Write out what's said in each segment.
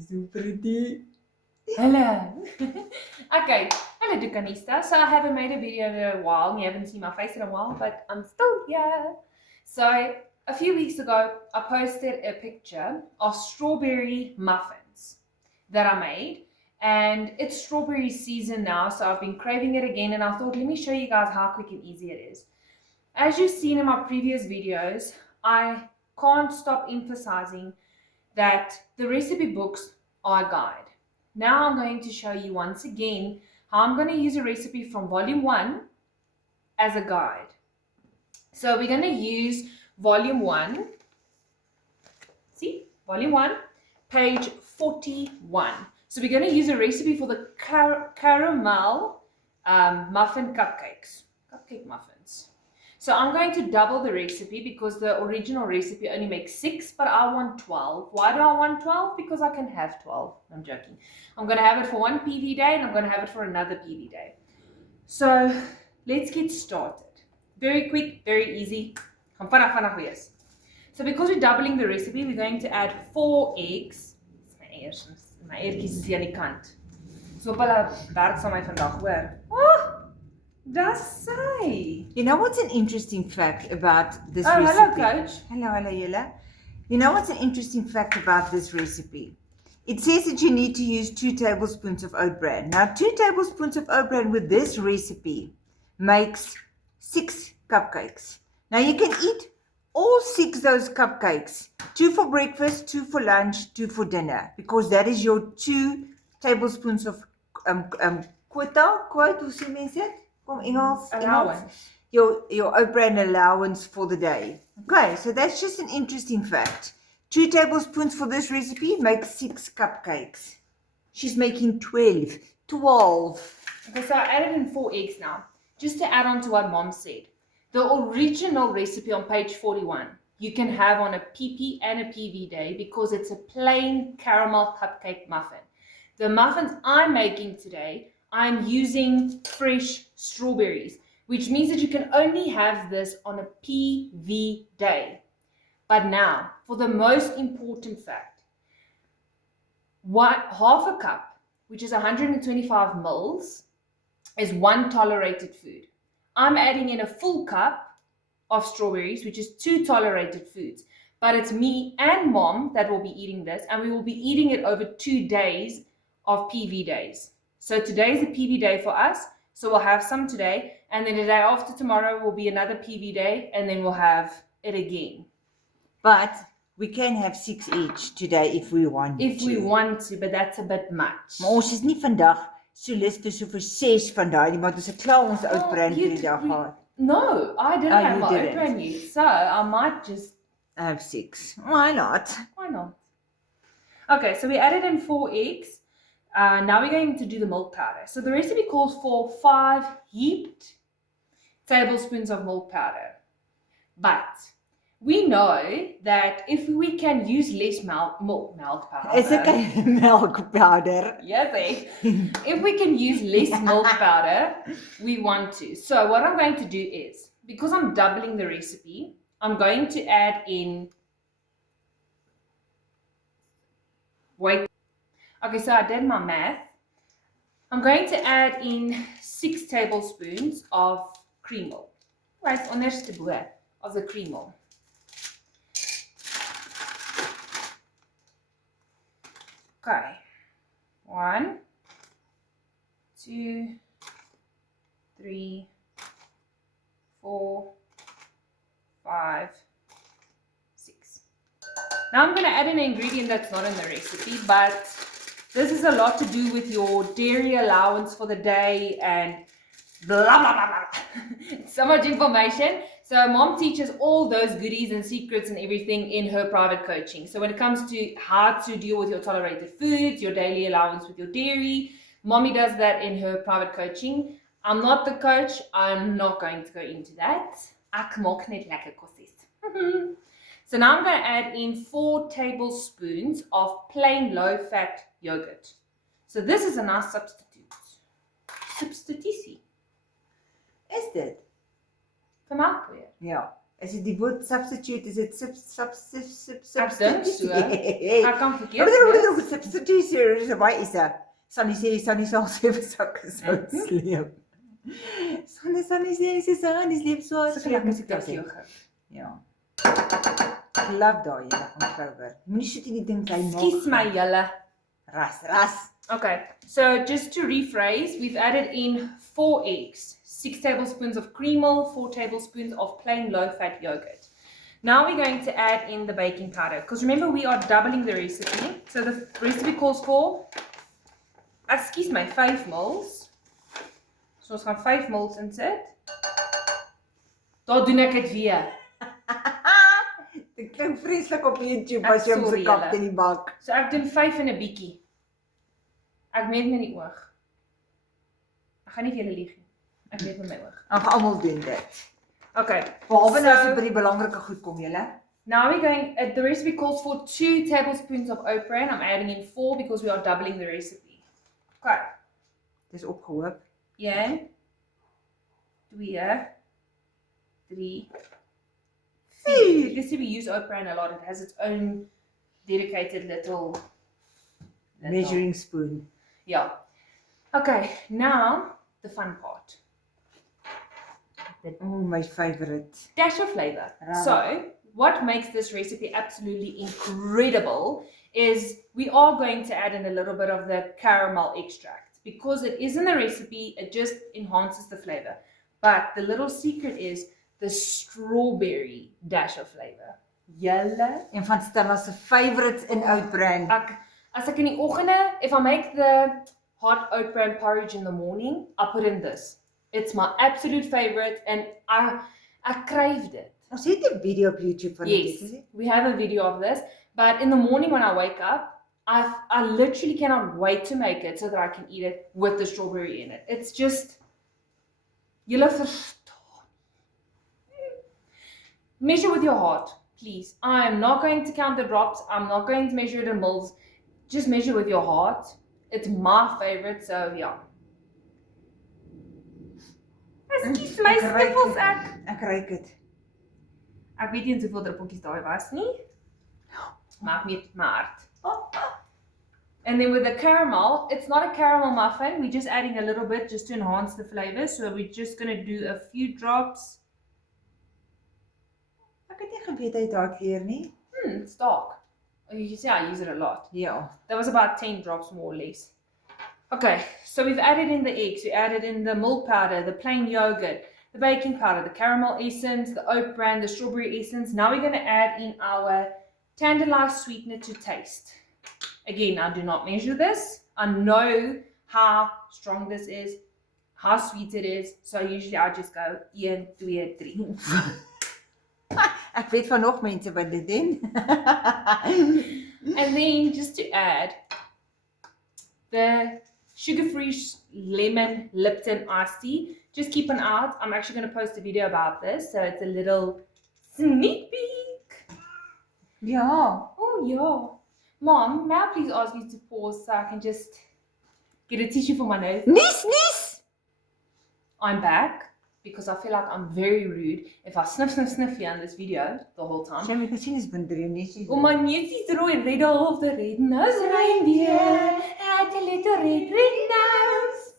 So pretty. Hello. Okay, hello Dukanista. So I haven't made a video in a while. You haven't seen my face in a while, but I'm still here. So a few weeks ago, I posted a picture of strawberry muffins that I made. And it's strawberry season now, so I've been craving it again. And I thought, let me show you guys how quick and easy it is. As you've seen in my previous videos, I can't stop emphasizing that the recipe books are a guide. Now I'm going to show you once again how I'm going to use a recipe from volume 1 as a guide. So we're going to use volume 1, see, volume 1, page 41. So we're going to use a recipe for the caramel muffin cupcake muffins. So I'm going to double the recipe because the original recipe only makes 6, but I want 12. Why do I want 12? Because I can have 12. I'm joking. I'm going to have it for one PV day and I'm going to have it for another PV day. So let's get started. Very quick, very easy. So because we're doubling the recipe, we're going to add 4 eggs. My eertjies is hier aan die kant. So op hulle werk saam my vandag, hoor. That's say. You know what's an interesting fact about this recipe? Hello, Coach. Hello, Yella. You know what's an interesting fact about this recipe? It says that you need to use 2 tablespoons of oat bran. Now, 2 tablespoons of oat bran with this recipe makes 6 cupcakes. Now, you can eat all 6 those cupcakes. 2 for breakfast, 2 for lunch, 2 for dinner. Because that is your 2 tablespoons of quota, hoe sê mense dit? Kom Engels. Allowance. Your oat bran allowance for the day. Okay, so that's just an interesting fact. 2 tablespoons for this recipe makes 6 cupcakes. She's making 12. 12. Okay, so I added in 4 eggs now. Just to add on to what Mom said. The original recipe on page 41, you can have on a PP and a PV day because it's a plain caramel cupcake muffin. The muffins I'm making today, I'm using fresh strawberries, which means that you can only have this on a PV day. But now, for the most important fact, half a cup, which is 125 mils, is 1 tolerated food. I'm adding in a full cup of strawberries, which is 2 tolerated foods. But it's me and Mom that will be eating this, and we will be eating it over 2 days of PV days. So today is a PV day for us, so we'll have some today, and then the day after tomorrow will be another PV day, and then we'll have it again. But we can have 6 each today if we want to. If we want to, but that's a bit much. Maar ons is nie vandag so lus so vir 6 van daai nie, want ons het klaar ons oat bran vir die dag gehad. No, I didn't have my oat bran yet, so I might just have 6. Why not? Why not? Okay, so we added in 4 eggs. Now we're going to do the milk powder. So the recipe calls for 5 heaped tablespoons of milk powder. But we know that if we can use less milk powder. It's okay, milk powder. Yes, if we can use less milk powder, we want to. So what I'm going to do is, because I'm doubling the recipe, I'm going to add in, okay, so I did my math. I'm going to add in 6 tablespoons of cream milk. Right, onderste bo of the cream milk. Okay, 1, 2, 3, 4, 5, 6. Now I'm going to add an ingredient that's not in the recipe, but this is a lot to do with your dairy allowance for the day and blah, blah, blah, blah. It's so much information. So Mom teaches all those goodies and secrets and everything in her private coaching. So when it comes to how to deal with your tolerated foods, your daily allowance with your dairy, Mommy does that in her private coaching. I'm not the coach. I'm not going to go into that. Ek maak net lekker kossies. So now I'm going to add in 4 tablespoons of plain low-fat yogurt. So this is a nice substitute. Substitutie. Is dit? Vir melkpoeier. Ja. Is dit die woord substitute? Is dit Ek dink so. substitute? Ek kan verkeerd wees. Substitute is baie is. Sunny sal sê vir sakke sout sleep. Sunny sê sy sleep so So gelyk as ek dit dit yoghurt. Ja. Ek love daai julle van Clover. Moenie sit in die ding klein maak. Excuse my julle. Ras. Okay, so just to rephrase, we've added in 4 eggs, 6 tablespoons of cream milk, 4 tablespoons of plain low-fat yogurt. Now we're going to add in the baking powder, because remember we are doubling the recipe. So the recipe calls for, excuse my, 5 mils. So ons gaan 5 mils insit. Daar doen ek dit weer. Dit klink vreeslik op YouTube Ek as jy hom se sorry, kap julle. in die bak. So ek doen 5 en 'n bietjie. Ek meet met die oog. Ek gaan nie vir julle lieg nie. Ek meet met my oog. Ons almal doen dit. Okay. Behalwe nou as So- dit by die belangrike goed kom, julle. Now we're going, the recipe calls for 2 tablespoons of oat bran. I'm adding in 4 because we are doubling the recipe. Okay. Dis opgehoop. 1, 2, 3, 4. You see we use oat bran a lot. It has its own dedicated little Measuring spoon. Yeah. Okay, now the fun part. Oh, my favorite. Dash of flavor. Right. So, what makes this recipe absolutely incredible is we are going to add in a little bit of the caramel extract. Because it is in the recipe, it just enhances the flavor. But the little secret is the strawberry dash of flavor. Julle, Een van Stella se favorites in oat bran. as ek in die oggende, if I make the hot oat bran porridge in the morning, I put in this. It's my absolute favorite and I craved it. Ons het 'n video op YouTube van dit, Yes, is dit? we have a video of this. But in the morning when I wake up, I literally cannot wait to make it so that I can eat it with the strawberry in it. It's just, julle verstaan. Measure with your heart, please. I am not going to count the drops. I'm not going to measure the mils. Just measure with your heart. It's my favorite, so yeah. Excuse my Ek ruik sniffels, dit. Ek ruik dit. Ek weet nie hoeveel druppeltjies daar was nie. Maar ek meet my hart. And then with the caramel, it's not a caramel muffin. We're just adding a little bit just to enhance the flavor. So we're just going to do a few drops. Ek het nie geweet hy het daai kleur nie. It's dark. Oh, you can see I use it a lot. Ja. That was about 10 drops more or less. Okay, so we've added in the eggs, we added in the milk powder, the plain yogurt, the baking powder, the caramel essence, the oat bran, the strawberry essence. Now we're going to add in our tantalized sweetener to taste. Again, I do not measure this. I know how strong this is, how sweet it is. So usually I just go 1, 2, 3. Ek weet van nog mense wat dit doen. And then just to add the sugar-free lemon Lipton iced tea. Just keep an eye out. I'm actually going to post a video about this. So it's a little sneak peek. Ja. Oh, yeah. Mom, may I please ask you to pause so I can just get a tissue for my nose? Nies. I'm back because I feel like I'm very rude if I sniff here in this video the whole time. Sy het gesien is binne 3 neusies. Oh, my neus is rooi, red of the red-nosed reindeer had a little red nose.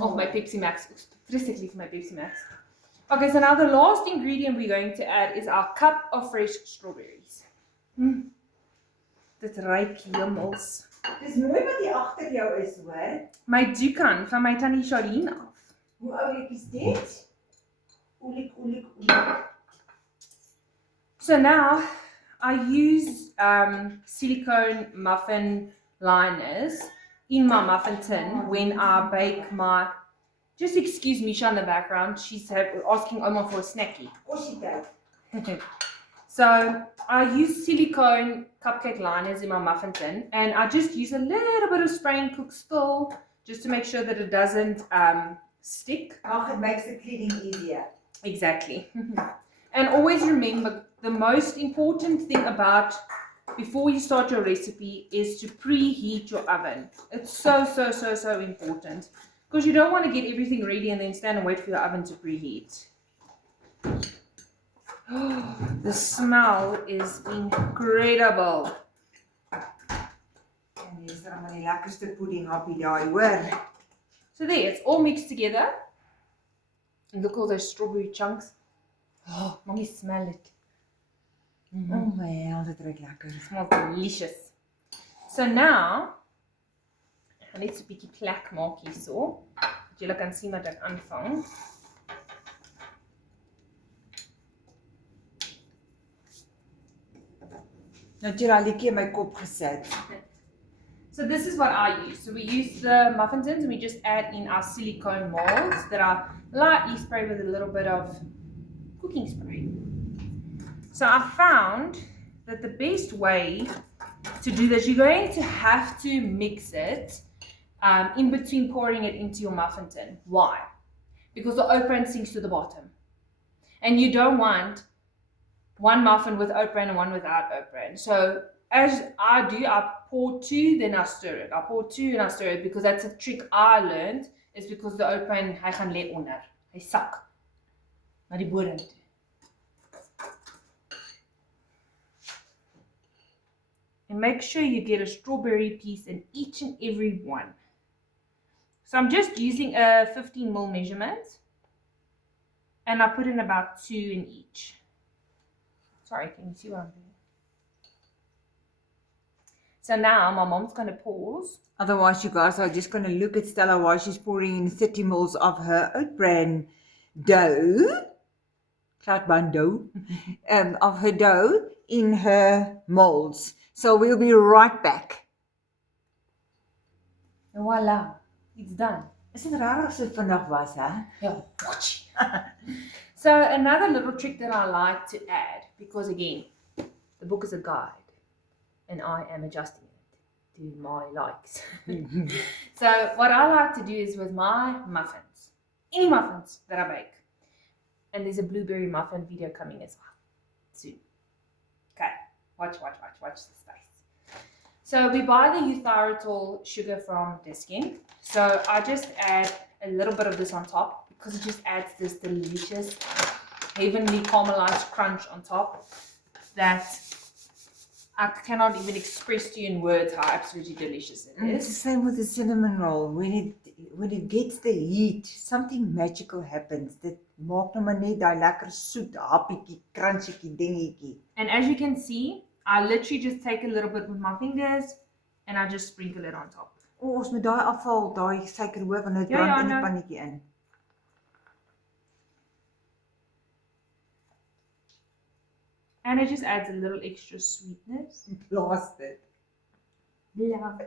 Oh, my Pepsi Max. Vreeslik for my Pepsi Max. Okay, so now the last ingredient we're going to add is our cup of fresh strawberries. Dit ruik hemels. Dis mooi wat hier agter jou is, hoor. My dukan van my tannie Charlene af. Hoe oulik is dit? Oulik. So now I use silicone muffin liners in my muffin tin when I bake my. Just excuse Misha in the background. She's asking Oma for a snacky. Kosietyd. So I use silicone cupcake liners in my muffin tin, and I just use a little bit of spray and cook still just to make sure that it doesn't stick. Ag, it makes the cleaning easier. Exactly. And always remember, the most important thing about before you start your recipe is to preheat your oven. It's so important. because you don't want to get everything ready and then stand and wait for your oven to preheat. The smell is incredible. En hier is dan maar die lekkerste pudding happie daai, hoor. So there, it's all mixed together. And look at all those strawberry chunks. Oh, mommy, smell it. Oh my, dit ruik lekker. It smells delicious. So now, ek gaan net so 'n bietjie plek maak hierso. Dat julle kan sien wat ek aanvang. Nou het jy daai liedjie in my kop gesit. So this is what I use. So we use the muffin tins and we just add in our silicone molds that are lightly sprayed with a little bit of cooking spray. So I found that the best way to do this, you're going to have to mix it in between pouring it into your muffin tin. Why? Because the oat bran sinks to the bottom. And you don't want one muffin with oat bran and one without oat bran. So as I do, I pour two, then I stir it. I pour two and I stir it because that's a trick I learned. Is because the oat bran, hy gaan lê onder. Hy sak na die bodem toe. And make sure you get a strawberry piece in each and every one. So I'm just using a 15 ml measurement. And I put in about 2 in each. Sorry, can you see what I'm doing? So now my mom's going to pause. Otherwise, you guys are just going to look at Stella while she's pouring in 30 ml of her oat bran dough. Cloudbun dough. Of her dough in her molds. So we'll be right back. And voila, it's done. Is dit raar as dit vandag was, hè? Yeah. So another little trick that I like to add, because again, the book is a guide, and I am adjusting it to my likes. So what I like to do is with my muffins, any muffins that I bake, and there's a blueberry muffin video coming as well soon. Okay, watch this space. So we buy the euthyritol sugar from Diskin. So I just add a little bit of this on top because it just adds this delicious, heavenly caramelized crunch on top that I cannot even express to you in words how absolutely delicious it It's the is. same with the cinnamon roll. When it gets the heat, something magical happens. Dit maak nou maar net daai lekker soet happietjie, crunchiekie dingetjie. And as you can see, I literally just take a little bit with my fingers and I just sprinkle it on top. Ons moet daai afval, daai suikerhoop en dit Ja, brand ja, in die nou. pannetjie in. And it just adds a little extra sweetness. Blaas dit. Ja.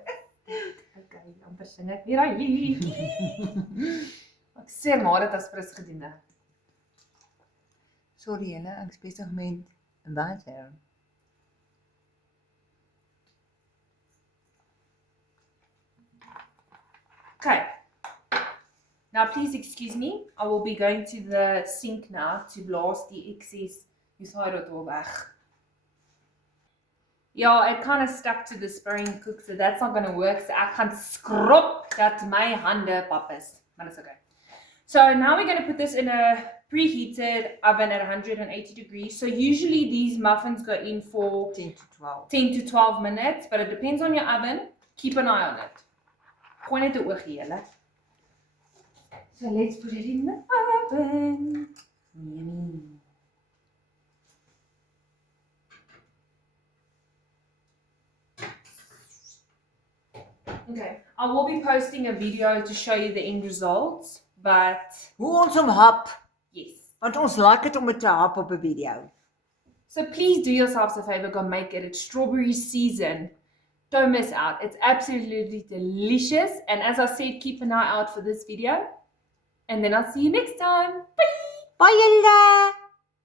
Okay, amper sing ek weer daai liedjie. Ek sê maar dit as prins gedoen het. Sorry julle, ek is besig met water. Okay. Now please excuse me. I will be going to the sink now to blast the excess euthyritol weg. Yeah, it kind of stuck to the spraying cook, so that's not going to work. So I can't scrub that my hande papas. But it's okay. So now we're going to put this in a preheated oven at 180 degrees. So usually these muffins go in for 10 to 12. 10 to 12 minutes, but it depends on your oven. Keep an eye on it. Gooi net 'n oogie julle. So let's put it in the oven. Yummy. Okay, I will be posting a video to show you the end results, but Hoe ons hom hap, yes. want ons like dit om dit te hap op 'n video. So please do yourselves a favor, go make it. It's strawberry season. Don't miss out. It's absolutely delicious. And as I said, keep an eye out for this video. And then I'll see you next time. Bye! Bye julle!